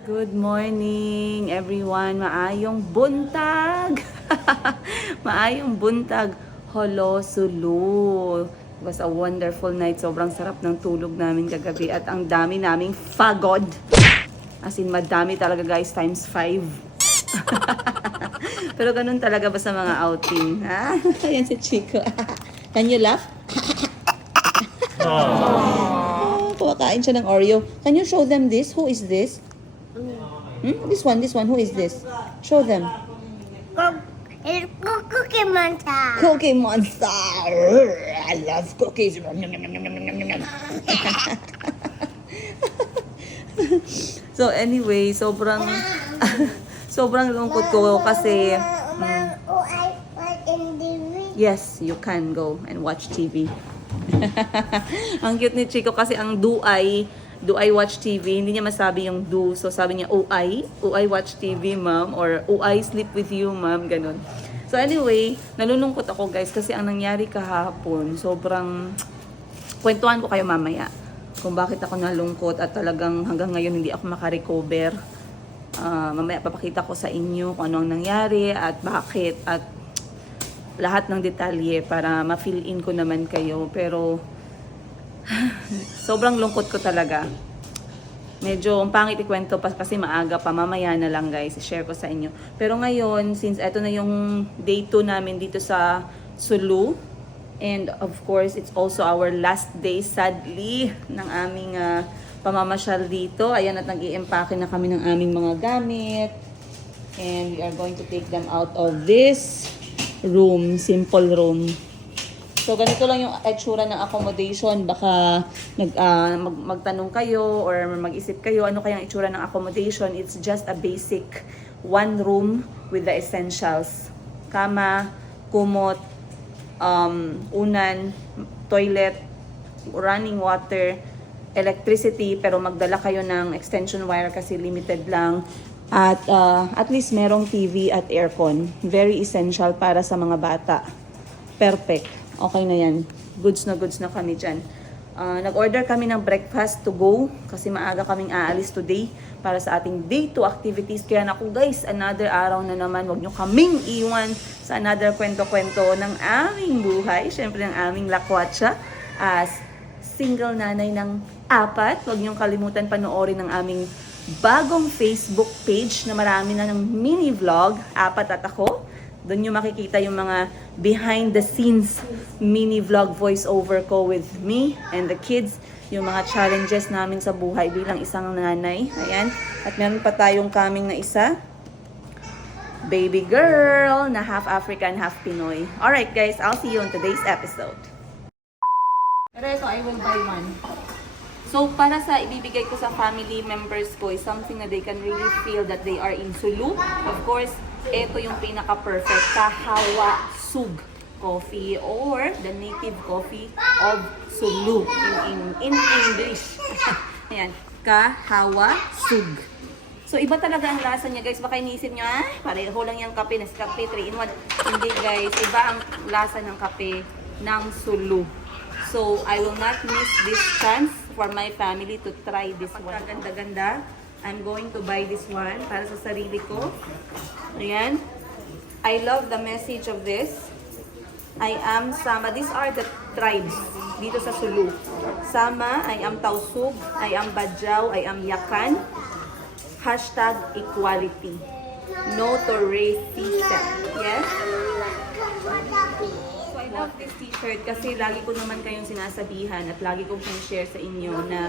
Good morning, everyone. Maayong buntag. Maayong buntag. Hello, Sulu. It was a wonderful night. Sobrang sarap ng tulog namin kagabi at ang dami naming fagod. As in, madami talaga guys, times 5. Pero ganun talaga ba sa mga outing? Ha? Ayan si Chico. Can you laugh? Kumakain siya ng Oreo. Can you show them this? Who is this? This one. Who is this? Show them. It's Cookie Monster. Cookie Monster. I love cookies. So anyway, sobrang sobrang lungkot ko kasi Oh, I watch in TV. yes, you can go and watch TV. Ang cute ni Chico kasi ang do I watch TV, hindi niya masabi yung do. So sabi niya, I watch TV, ma'am. Or I sleep with you, ma'am. Ganun. So anyway, nalulungkot ako guys kasi ang nangyari kahapon, sobrang kwentuhan ko kayo mamaya kung bakit ako nalungkot at talagang hanggang ngayon hindi ako makarecover. Mamaya papakita ko sa inyo kung ano ang nangyari at bakit at lahat ng detalye para ma-fill in ko naman kayo. Pero sobrang lungkot ko talaga. Medyo ang pangit ikwento pa kasi maaga pa. Mamaya na lang guys, i-share ko sa inyo. Pero ngayon, since eto na yung day 2 namin dito sa Sulu, and of course, it's also our last day sadly ng aming pamamasyal dito. Ayan, at nag-i-empake na kami ng aming mga gamit. And we are going to take them out of this room, simple room. So, ganito lang yung itsura ng accommodation. Baka magtanong kayo or mag-isip kayo, ano kayang itsura ng accommodation? It's just a basic one room with the essentials. Kama, kumot, unan, toilet, running water, electricity, pero magdala kayo ng extension wire kasi limited lang. At least merong TV at aircon. Very essential para sa mga bata. Perfect. Okay na yan. Goods na kami dyan. Nag-order kami ng breakfast to go kasi maaga kaming aalis today para sa ating day 2 activities. Kaya naku guys, another araw na naman. Huwag nyo kaming iwan sa another kwento-kwento ng aming buhay. Siyempre ng aming lakwatsa as single nanay ng 4. Huwag nyo kalimutan panoorin ng aming bagong Facebook page na marami na ng mini vlog. 4 at ako. Doon nyo makikita yung mga behind the scenes mini vlog voiceover ko with me and the kids. Yung mga challenges namin sa buhay bilang isang nanay. Ayan. At meron pa tayong coming na isa. Baby girl na half African, half Pinoy. Alright guys, I'll see you on today's episode. Pero ito, I will buy one. So, para sa ibibigay ko sa family members ko is something na they can really feel that they are in Sulu. Of course, ito yung pinaka-perfect Kahawa Sug coffee or the native coffee of Sulu in English. Ayan, Kahawa Sug. So, iba talaga ang lasa niya, guys. Baka iniisip nyo, pareho lang yung kape, Nescafe 3-in-1. Hindi, guys. Iba ang lasa ng kape ng Sulu. So, I will not miss this chance for my family to try this one. Ganda-ganda. I'm going to buy this one para sa sarili ko. Ayan. I love the message of this. I am Sama. These are the tribes dito sa Sulu. Sama, I am Tausug, I am Badjao, I am Yakan. Hashtag equality. No to racism. Yes? So I love this t-shirt kasi lagi ko naman kayong sinasabihan at lagi kong share sa inyo na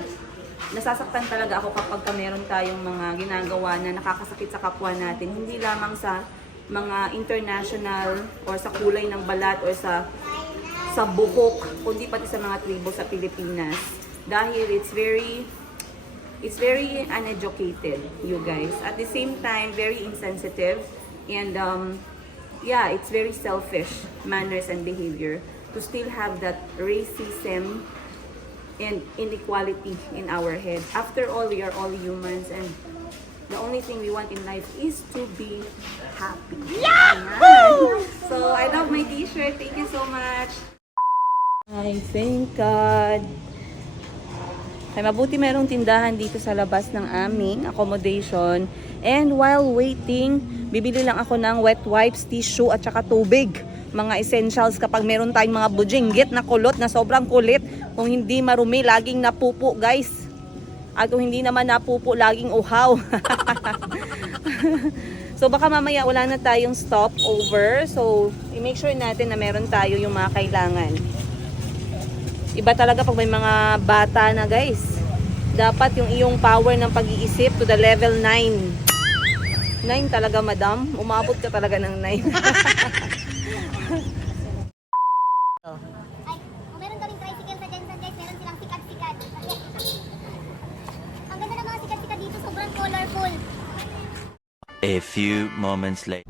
nasasaktan talaga ako kapag meron tayong mga ginagawa na nakakasakit sa kapwa natin. Hindi lamang sa mga international or sa kulay ng balat or sa buhok, kundi pati sa mga tribo sa Pilipinas. Dahil it's very uneducated, you guys. At the same time, very insensitive and yeah, it's very selfish manners and behavior to still have that racism and inequality in our head. After all, we are all humans and the only thing we want in life is to be happy. Yahoo! So, I love my t-shirt. Thank you so much. I thank God Kaya mabuti merong tindahan dito sa labas ng aming accommodation. And while waiting, bibili lang ako ng wet wipes, tissue at saka tubig. Mga essentials kapag meron tayong mga bujinggit na kulot na sobrang kulit. Kung hindi marumi, laging napupo guys. At kung hindi naman napupo, laging uhaw. So baka mamaya wala na tayong stopover. So i-make sure natin na meron tayo yung mga kailangan. Iba talaga pag may mga bata na guys. Dapat yung iyong power ng pag-iisip to the level 9. 9 talaga madam. Umabot ka talaga ng 9. Ay, meron kaming tricycle sa Jensen guys. Meron silang sikat-sikat. Ang ganda ng mga sikat-sikat dito. Sobrang colorful. A few moments later.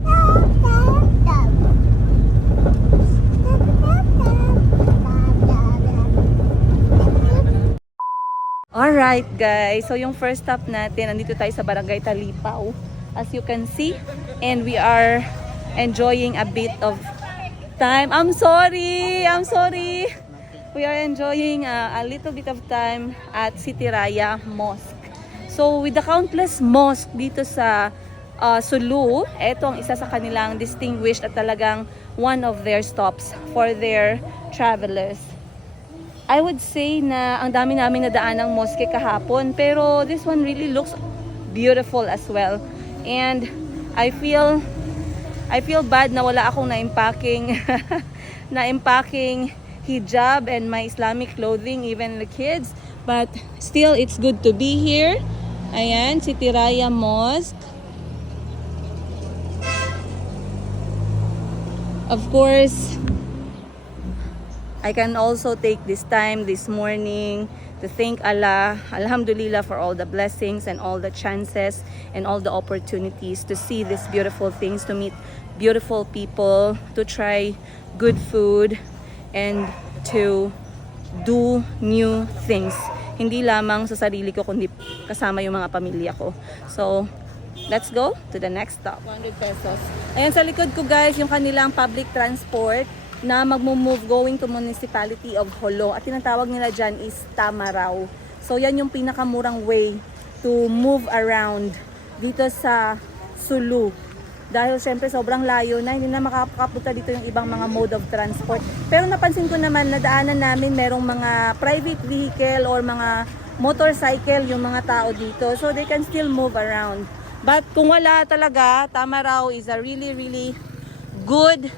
Alright guys, so yung first stop natin, nandito tayo sa Barangay Talipao. As you can see, and we are enjoying a bit of time. I'm sorry. We are enjoying a little bit of time at City Raya Mosque. So with the countless mosque dito sa Sulu, ito ang isa sa kanilang distinguished at talagang one of their stops for their travelers. I would say na ang dami namin nadaan ng mosque kahapon, pero this one really looks beautiful as well. And I feel bad na wala akong na-impacking hijab and my Islamic clothing, even the kids. But still, it's good to be here. Ayan, City Raya Mosque. Of course, I can also take this time this morning to thank Allah, Alhamdulillah, for all the blessings and all the chances and all the opportunities to see these beautiful things, to meet beautiful people, to try good food, and to do new things. Hindi lamang sa sarili ko, kundi kasama yung mga pamilya ko. So, let's go to the next stop. 200 pesos. Ayan sa likod ko guys, yung kanilang public transport na magmo-move going to municipality of Jolo. At tinatawag nila dyan is Tamaraw. So yan yung pinakamurang way to move around dito sa Sulu. Dahil syempre sobrang layo na, hindi na makakapunta dito yung ibang mga mode of transport. Pero napansin ko naman, nadaanan namin merong mga private vehicle or mga motorcycle yung mga tao dito. So they can still move around. But kung wala talaga, Tamaraw is a really, really good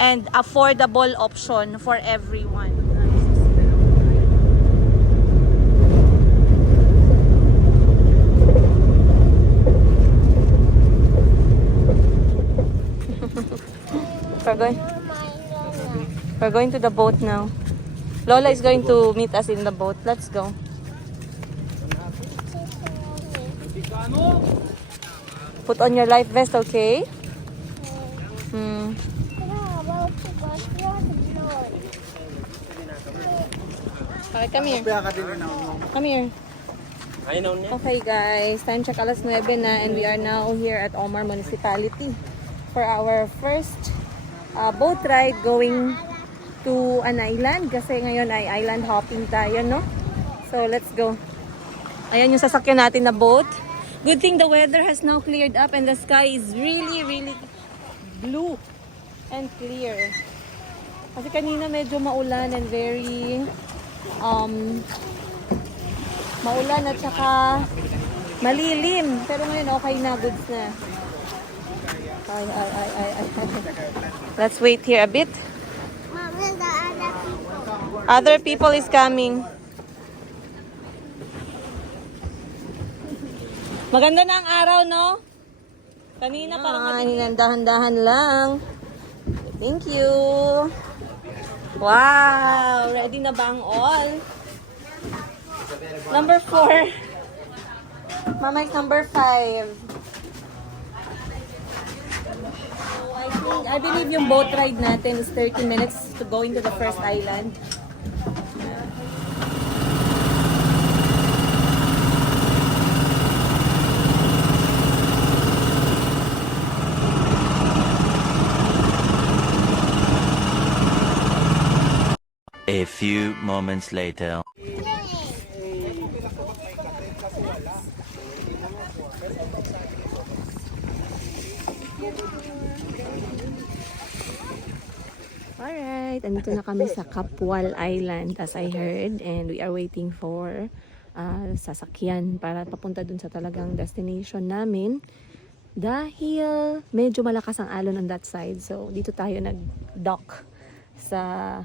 and affordable option for everyone. We're going to the boat now. Lola is going to meet us in the boat. Let's go. Put on your life vest, okay? Okay, come here. Come here. Okay guys, time check alas 9 na and we are now here at Omar Municipality for our first boat ride going to an island kasi ngayon ay island hopping tayo, no? So let's go. Ayan yung sasakyan natin na boat. Good thing the weather has now cleared up and the sky is really, really blue and clear. Kasi kanina medyo maulan and very maulan at saka malilim. Pero ngayon okay na, goods na. Ay. Let's wait here a bit. Mama, the other people. Other people is coming. Maganda na ang araw, no? Kanina parang hinandahan-dahan lang. Thank you. Wow! Ready na ba ang all? Number 4. Mama is number 5. So I believe yung boat ride natin is 30 minutes to going to the first island. A few moments later. Alright, andito na kami sa Kapwal Island as I heard, and we are waiting for sasakyan para papunta dun sa talagang destination namin dahil medyo malakas ang alon on that side. So dito tayo nag-dock sa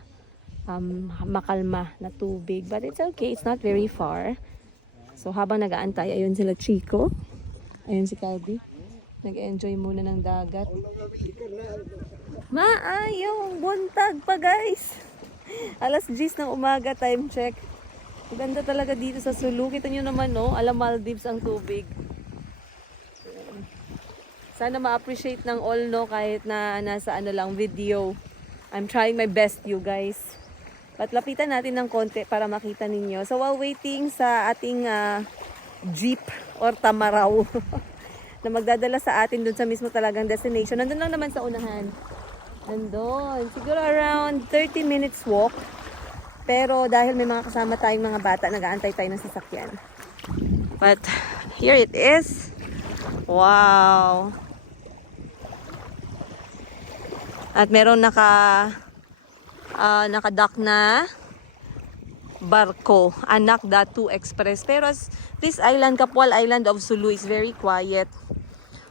makalma na tubig, but it's okay, it's not very far. So habang nag-aantay, ayun sila Chico, ayun si Calby, nag-enjoy muna ng dagat. Maayong buntag pa guys. Alas 10 ng umaga, time check. Ganda talaga dito sa Sulu. Kita nyo naman, no? Alam, Maldives ang tubig. Sana ma-appreciate ng all, no? Kahit na nasa ano lang, video. I'm trying my best, you guys. But lapitan natin ng konti para makita ninyo. So while waiting sa ating jeep or tamaraw na magdadala sa atin dun sa mismo talagang destination. Nandun lang naman sa unahan. Nandun. Siguro around 30 minutes walk. Pero dahil may mga kasama tayong mga bata, nag-aantay tayo ng sasakyan. But here it is. Wow. At meron naka-dock na barko. Anak Datu Express. Pero this island, Kapwal Island of Sulu, is very quiet.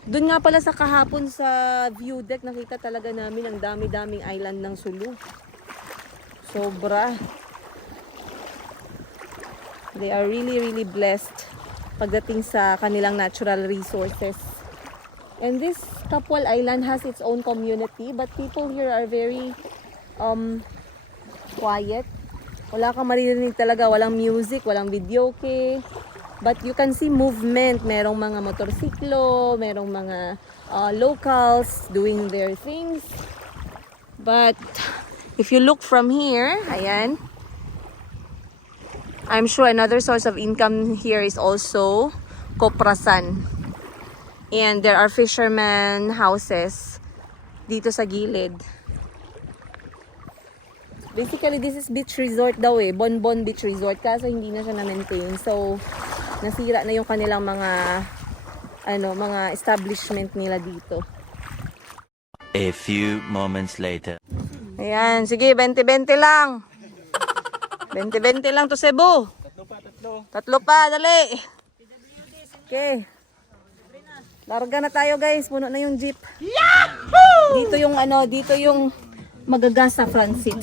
Doon nga pala sa kahapon sa view deck, nakita talaga namin ang dami-daming island ng Sulu. Sobra. They are really, really blessed pagdating sa kanilang natural resources. And this Kapwal Island has its own community, but people here are very quiet. Wala kang maririnig talaga, walang music, walang videoke. But you can see movement. Merong mga motorsiklo, merong mga locals doing their things. But if you look from here, ayan, I'm sure another source of income here is also koprasan. And there are fishermen houses dito sa gilid. Basically, this is beach resort daw eh. Bonbon Beach Resort. Kaso hindi na siya na-maintain. So, nasira na yung kanilang mga establishment nila dito. A few moments later. Ayan, sige, 20-20 lang. 20-20 lang to Cebu. Tatlo pa, dali. Okay. Larga na tayo guys, puno na yung jeep. Yahoo! Dito yung magagas sa front seat.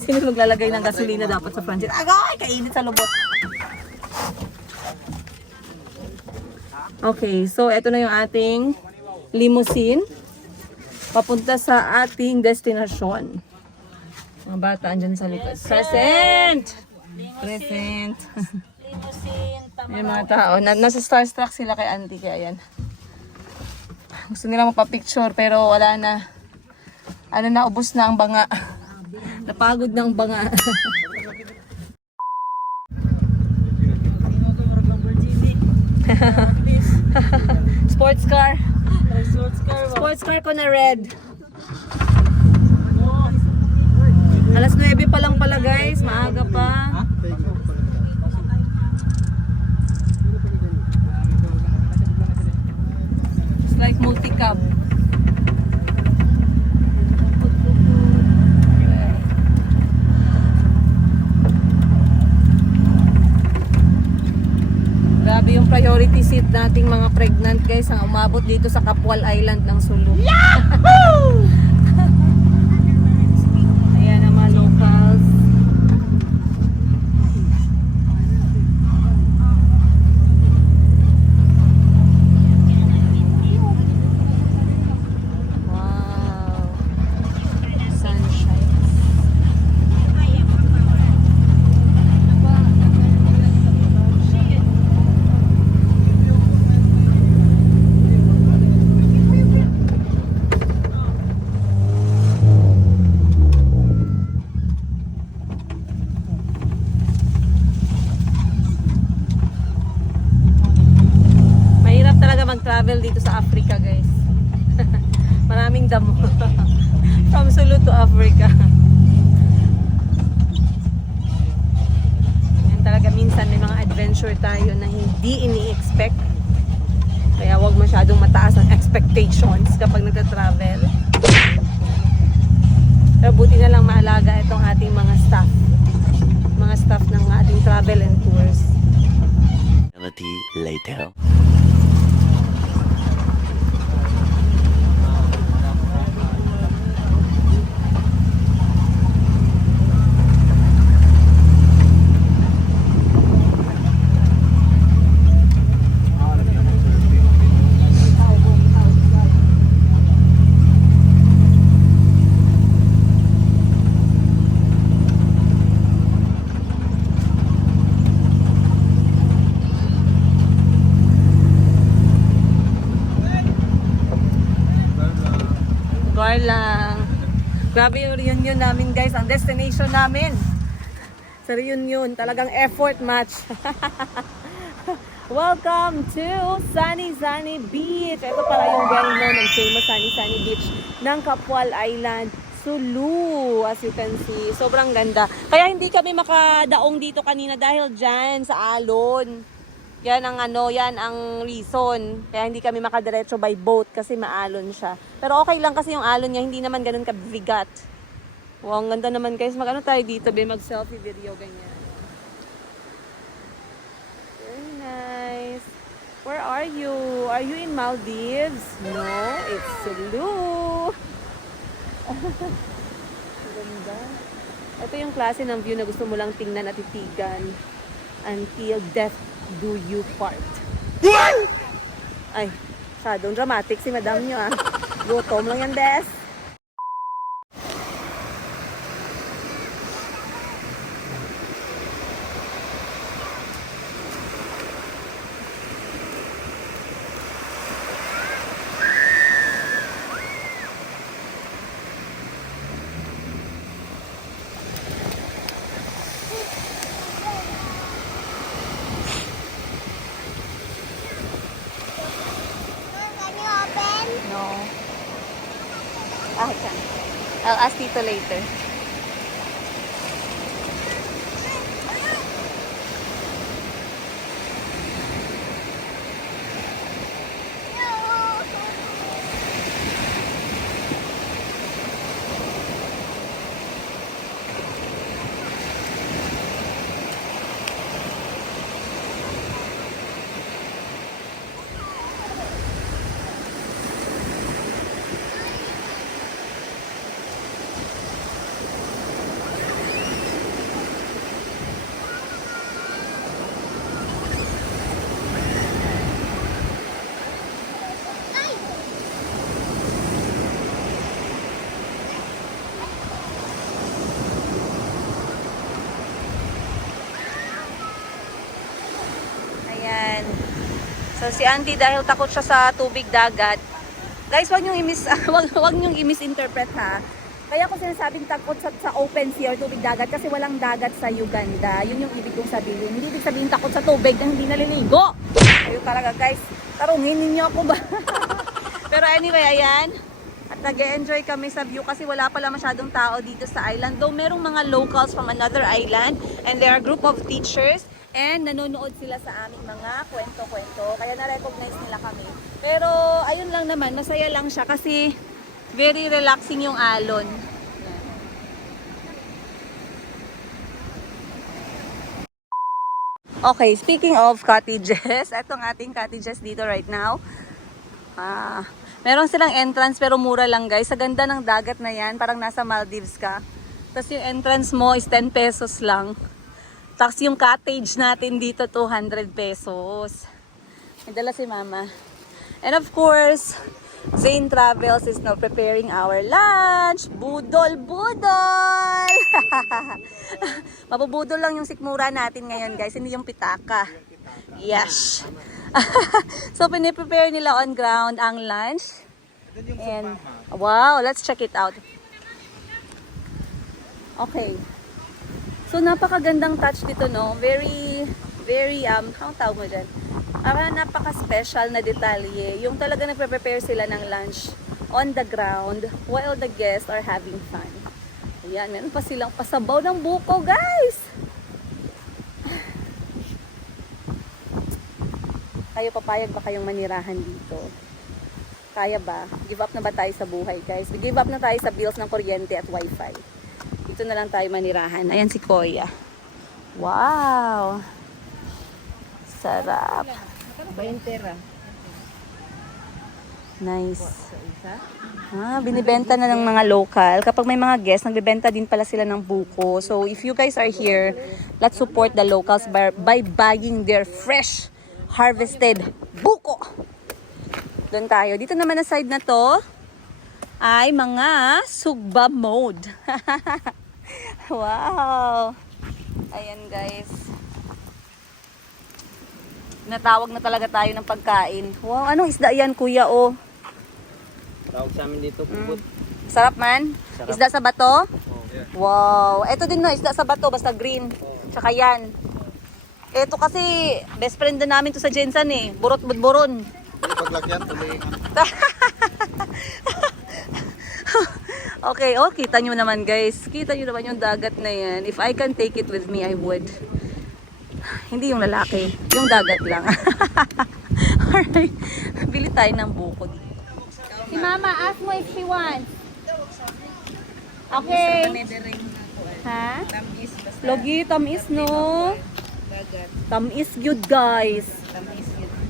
Sino maglalagay ng gasolina dapat sa front seat? Agay, kainit sa lubot. Okay, so eto na yung ating limousine papunta sa ating destinasyon. Mga bata andyan sa likod. Present! Present! Yung mga tao, nasa starstruck sila kay auntie, kaya yan. Gusto nila magpa-picture pero wala na. Ubos na ang banga. Napagod na ang banga. Sports car. Sports car ko na red. Alas 9 pa lang pala guys, maaga pa. It's like multi-cab. Grabe yung priority seat nating mga pregnant guys ang umabot dito sa Kapwal Island ng Sulu. Yahoo! Ayan ang mga locals. Wow. Sunshine. Mag-travel dito sa Africa guys. Maraming damo. From Sulu to Africa. Yan talaga minsan may mga adventure tayo na hindi ini-expect. Kaya wag masyadong mataas ang expectations kapag nagta-travel. Pero buti na lang maalaga itong ating mga staff. Mga staff ng ating travel and tours. Later. Lang. Grabe yung reunion namin guys. Ang destination namin sa reunion. Talagang effort match. Welcome to Sunny Beach. Ito pala yung well-known and famous Sunny Beach ng Capual Island, Sulu. As you can see, sobrang ganda. Kaya hindi kami makadaong dito kanina dahil dyan sa alon. Yan ang reason. Kaya hindi kami makadiretso by boat kasi maalon siya. Pero okay lang kasi yung alon niya, hindi naman ganun kabigat. Wow, ang ganda naman guys. Mag-ano tayo dito, mag-selfie video, ganyan. Very nice. Where are you? Are you in Maldives? No, it's Sulu. Ganda. Ito yung klase ng view na gusto mo lang tingnan at titigan until death do you part. Ay, masyadong dramatic si madam nyo ah. Gutom lang yan, bes. Can you open? No. I can. I'll ask Tito later. Ayan. So si Auntie dahil takot siya sa tubig dagat. Guys, wag niyong i-misinterpret ha. Kaya ko sinasabing takot sa open sea or tubig dagat kasi walang dagat sa Uganda. Yun yung ibig kong sabihin. Hindi ibig sabihin takot sa tubig na hindi naliligo. Ayun talaga guys. Tarungin ninyo ako ba? Pero anyway, ayan. At nag-enjoy kami sa view kasi wala pala masyadong tao dito sa island. Though merong mga locals from another island and they are a group of teachers. And nanonood sila sa aming mga kwento-kwento. Kaya na-recognize nila kami. Pero ayun lang naman, masaya lang siya kasi very relaxing yung alon. Yan. Okay, speaking of cottages, etong ating cottages dito right now. Meron silang entrance pero mura lang guys. Sa ganda ng dagat na yan, parang nasa Maldives ka. Tapos yung entrance mo is 10 pesos lang. Tapos yung cottage natin dito, 200 pesos. May dala si Mama. And of course, Zane Travels is now preparing our lunch. Budol! Mabubudol lang yung sikmura natin ngayon guys, hindi yung pitaka. Yes! So, piniprepare nila on ground ang lunch. And, wow, let's check it out. Okay. So, napakagandang touch dito, no? Very, anong tawag mo dyan? Napaka-special na detalye. Yung talaga nagpe-prepare sila ng lunch on the ground while the guests are having fun. Ayan, meron pa silang pasabaw ng buko, guys! Kayo, papayag ba kayong manirahan dito? Kaya ba? Give up na ba tayo sa buhay, guys? Give up na tayo sa bills ng kuryente at wifi. Dito na lang tayo manirahan. Ayan si Koya. Wow! Sarap. 20 ra. Nice. Binibenta na ng mga local. Kapag may mga guests, nagbebenta din pala sila ng buko. So, if you guys are here, let's support the locals by buying their fresh, harvested buko. Doon tayo. Dito naman na side na to ay mga sugba mode. Wow! Ayan, guys. Natawag na talaga tayo ng pagkain. Wow, anong isda yan, kuya, oh? Tawag sa amin dito, pupot. Sarap man? Sarap. Isda sa bato? Oh. Wow. Ito din no, isda sa bato, basta green. Tsaka yan. Ito kasi, best friend din namin to sa Jensen eh. Burot budboron. Paglagyan, tuloy. Okay, oh, kita nyo naman guys. Kita nyo naman yung dagat na yan. If I can take it with me, I would. Hindi yung lalaki, yung dagat lang. Alright, bili tayo ng buko dito. Si Mama, ask mo if she wants. Okay. Ha? Logi, tamis no? Tamis good guys.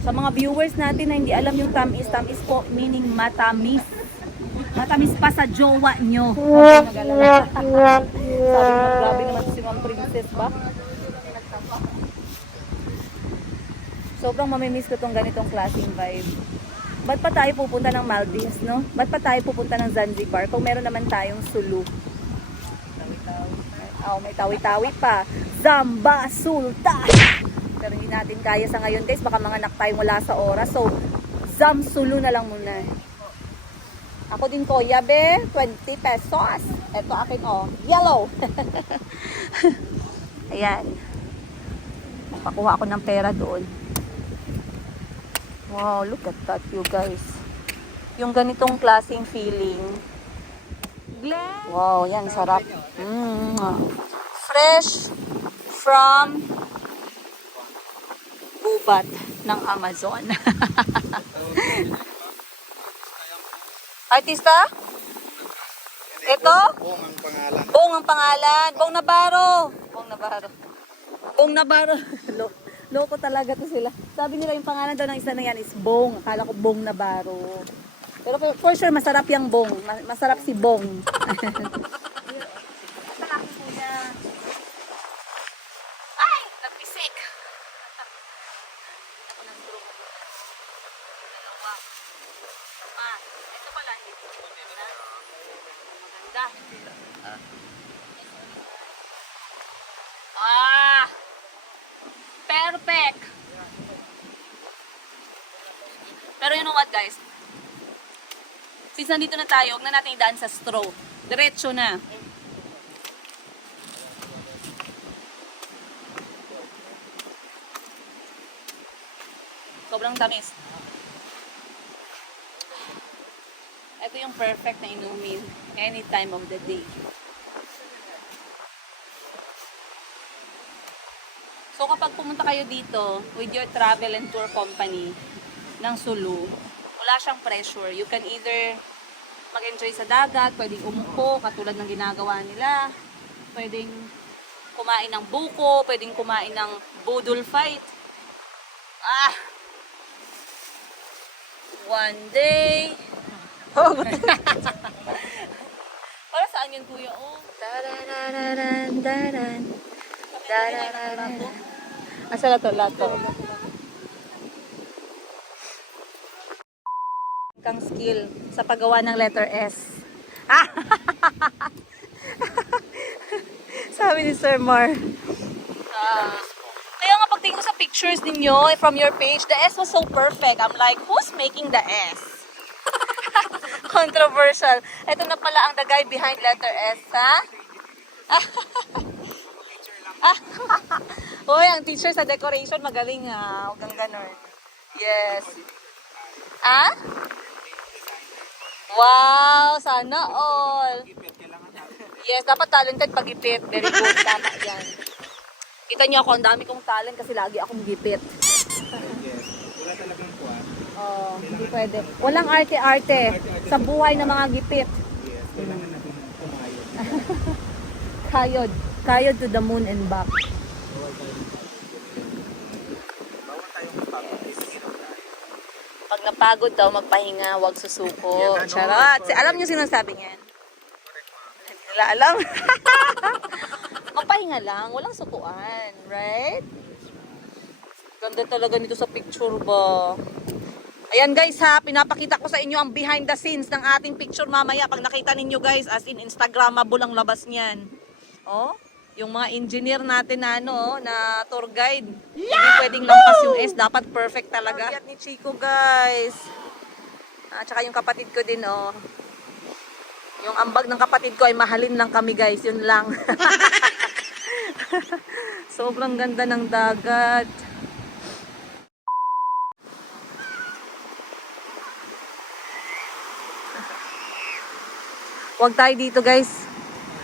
Sa mga viewers natin na hindi alam yung tamis, tamis po meaning matamis. Matamis pa sa jowa nyo. Sabi mo, grabe naman si Ma'am Princess ba? Sobrang mamimiss ko tong ganitong klaseng vibe. Ba't pa tayo pupunta ng Maldives, no? Ba't pa tayo pupunta ng Zanzibar kung meron naman tayong Sulu? Oh, may tawi-tawi pa. Zamba Sultan! Pero hindi natin kaya sa ngayon, guys. Baka mga anak tayo wala sa oras. So, Zam Sulu na lang muna. Ako din ko, yabe, 20 pesos. Ito akin, oh, yellow. Ayan. Pakuha ako ng pera doon. Wow, look at that, you guys. Yung ganitong klaseng feeling. Wow, yan, sarap. Fresh from gubat ng Amazon. Artista? Ito? Bong ang pangalan. Bong ang pangalan. Bong Navarro. Bong Navarro. Bong Navarro. Loko talaga to sila. Sabi nila yung pangalan daw ng isa na yan is Bong. Akala ko Bong Navarro. Pero for sure masarap yung Bong. Masarap si Bong. Masarap kuya. Ay! Nagpisik! Ako ng bro. Dalawa. Ito pala. Maganda. Perfect! Pero you know what guys? Since nandito na tayo, huwag na natin idaan sa straw. Diretso na. Sobrang tamis. Ito yung perfect na inumin any time of the day. So kapag pumunta kayo dito with your travel and tour company ng Sulu, wala siyang pressure. You can either mag-enjoy sa dagat, pwedeng umupo, katulad ng ginagawa nila, pwedeng kumain ng buko, pwedeng kumain ng budol fight. One day. Para saan yun, kuya? Oh. Darararan, daran. Darararan. Asa lato. Kang skill sa paggawa ng letter S. Sabi ni Sir Mar. Kaya nga pagtingin ko sa pictures ninyo from your page, the S was so perfect. I'm like, who's making the S? Controversial. Ito na pala ang the guy behind letter S, ha? Uy, ang teacher sa decoration, magaling ha. Huwag kang ganun. Yes. Wow, sana all. Yes, dapat talented pag-ipit. Very good, tama yan. Kita niyo ako, ang dami kong talent kasi lagi akong gipit. Yes. Wala talagang kuwan. Oh, hindi pwede. Walang arte-arte sa buhay ng mga gipit. Kailangan natin kumayod. Kayod. Kayod to the moon and back. Bawal tayong mapagod. Hirap tayo. Pag napagod daw, magpahinga, huwag susuko. Yan, ano, Charot. Alam niyo sinasabi niyan? Hindi nila alam. Magpahinga lang, walang sukuan. Right? Ganda talaga nito sa picture ba? Ayan guys ha, pinapakita ko sa inyo ang behind the scenes ng ating picture mamaya. Pag nakita ninyo guys, as in Instagrammable ang labas niyan. Oh, yung mga engineer natin na ano, na tour guide. Hindi pwedeng lampas yung S, dapat perfect talaga. Akyat ni Chico guys. At saka yung kapatid ko din oh. Yung ambag ng kapatid ko ay mahalin lang kami guys, yun lang. Sobrang ganda ng dagat. Huwag tayo dito guys.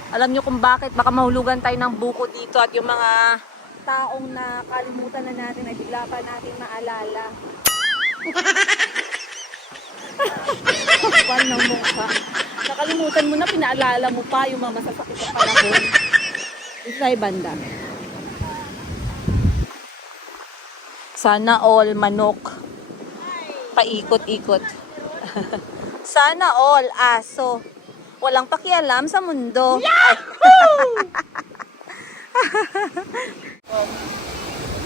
Alam nyo kung bakit. Baka mahulugan tayo ng buko dito at yung mga taong na kalimutan na natin ay bigla pa natin maalala. Kapal ng mukha. Nakalimutan mo na, pinaalala mo pa yung mga masasakit sa panahon. Dito tayo banda. Sana all manok. Paikot-ikot. Sana all aso. Walang pakialam sa mundo.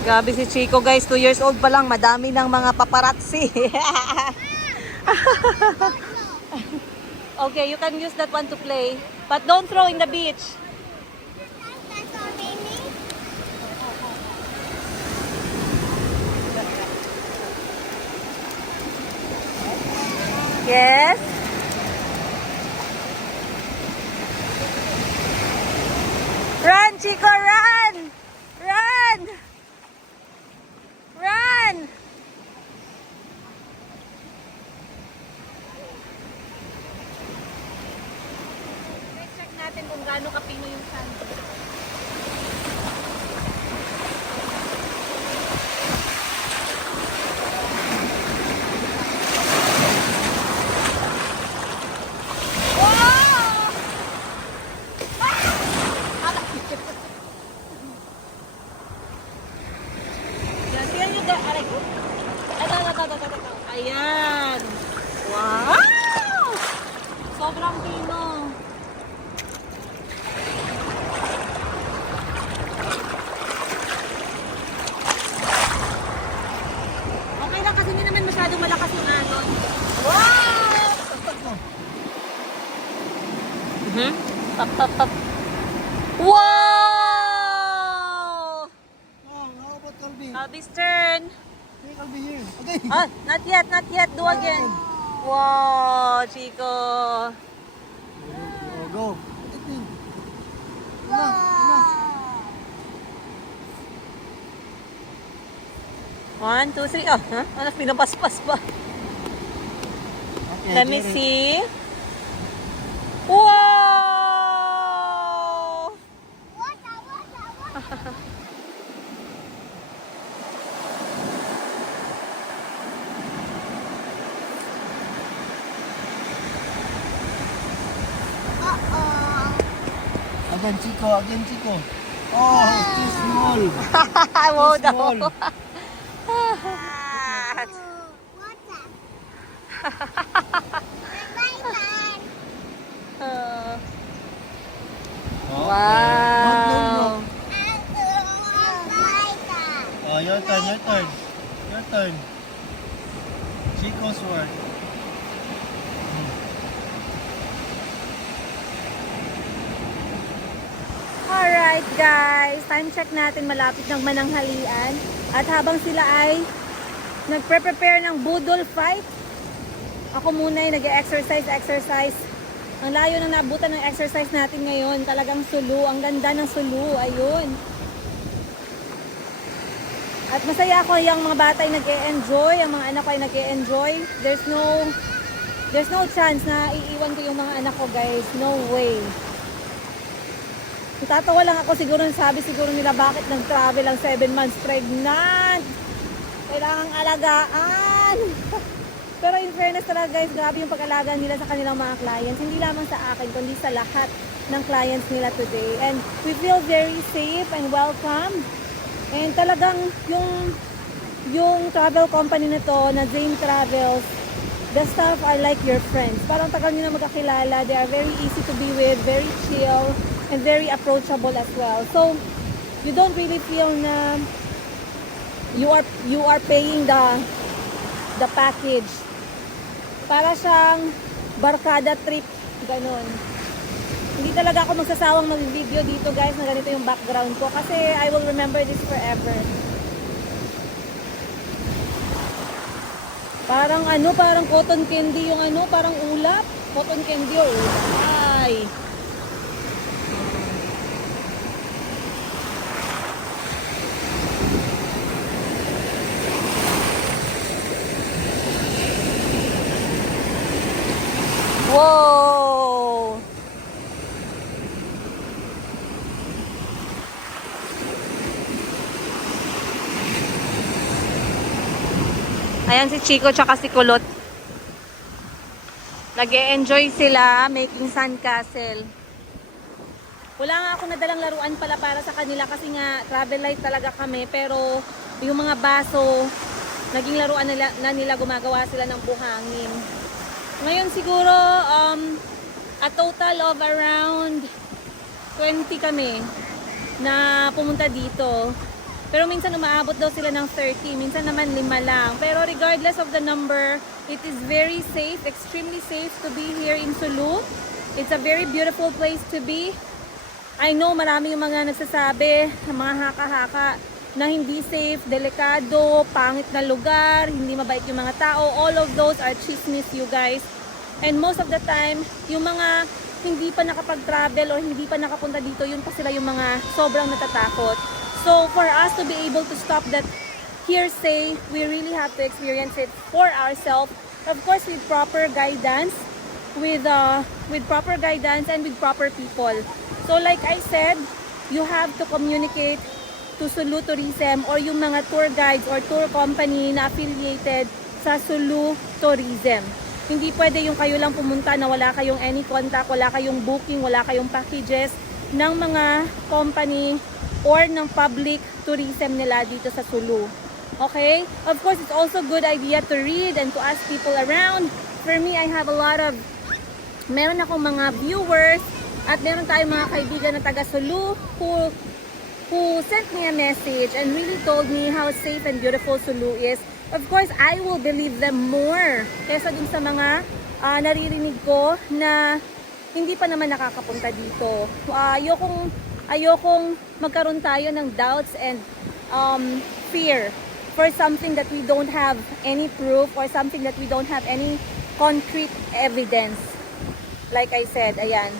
Grabe si Chico guys, 2 years old pa lang, madami ng mga paparazzi. Okay, you can use that one to play, but don't throw in the beach. Yes. Run, Chico, run! Run! Run! Check natin kung gaano kapino yung sand. Ayan. Wow! Sobrang pino. Okay lang kasi hindi naman masyadong malakas yung alon. Wow! Pap, pap, pap. Wow! Oh, how about Calvin? Calby's turn. Hey, Calvin here. Okay. Ah, not yet, not yet. Do again. Wow, Chico. Go, go. One, two, three. Oh, huh? Ano, pinapaspas pa. Okay, Let me get it. see. Wow! Again, Chico. Again, Chico. Oh, too small. Wow Too daw. small. Wow. Oh, your turn, your turn. Your turn. Chico's work. Alright guys, time check natin, malapit ng mananghalian. At habang sila ay nagpre-prepare ng budol fight, ako muna ay nag-exercise. Ang layo ng nabutan ng exercise natin ngayon, talagang sulu, ang ganda ng sulu, ayun. At masaya ako yung mga bata ay nag-e-enjoy, ang mga anak ko ay nag-e-enjoy. There's no chance na iiwan ko yung mga anak ko guys, no way. Tatawa lang ako, siguro sabi siguro nila bakit nag-travel ang 7 months pregnant. Kailangang alagaan. Pero in fairness talaga guys, grabe yung pag-alaga nila sa kanilang mga clients. Hindi lamang sa akin, kundi sa lahat ng clients nila today. And we feel very safe and welcome. And talagang yung travel company na to, na Zane Travels, the staff are like your friends. Parang tagal nyo na magkakilala. They are very easy to be with, very chill, and very approachable as well. So, you don't really feel na you are paying the package. Para siyang barkada trip, ganun. Hindi talaga ako magsasawang mag-video dito guys na ganito yung background ko kasi I will remember this forever. Parang parang cotton candy yung parang ulap. Cotton candy o ulap. Ay. Wow! Ayan si Chico tsaka si Kulot. Nag-e-enjoy sila making sandcastle. Wala nga ako nadalang laruan pala para sa kanila kasi nga travel light talaga kami. Pero yung mga baso, naging laruan na nila, gumagawa sila ng buhangin. Ngayon siguro a total of around 20 kami na pumunta dito. Pero minsan umaabot daw sila ng 30, minsan naman 5 lang. Pero regardless of the number, it is very safe, extremely safe to be here in Sulu. It's a very beautiful place to be. I know marami yung mga nagsasabi, mga haka-haka, na hindi safe, delikado, pangit na lugar, hindi mabait yung mga tao. All of those are chismis, you guys. And most of the time, yung mga hindi pa nakapag-travel o hindi pa nakapunta dito, yun pa sila yung mga sobrang natatakot. So for us to be able to stop that hearsay, we really have to experience it for ourselves. Of course, with proper guidance, with proper guidance and with proper people. So like I said, you have to communicate to Sulu Tourism or yung mga tour guides or tour company na affiliated sa Sulu Tourism. Hindi pwede yung kayo lang pumunta na wala kayong any contact, wala kayong booking, wala kayong packages ng mga company or ng public tourism nila dito sa Sulu. Okay? Of course, it's also a good idea to read and to ask people around. For me, I have a lot of, meron akong mga viewers at meron tayong mga kaibigan na taga Sulu who sent me a message and really told me how safe and beautiful Sulu is. Of course, I will believe them more kesa dun sa mga naririnig ko na hindi pa naman nakakapunta dito. Ayokong magkaroon tayo ng doubts and fear for something that we don't have any proof or something that we don't have any concrete evidence. Like I said, ayan.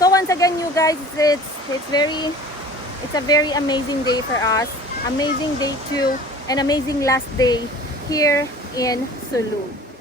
So once again, you guys, it's a very amazing day for us. Amazing day 2 and amazing last day here in Sulu.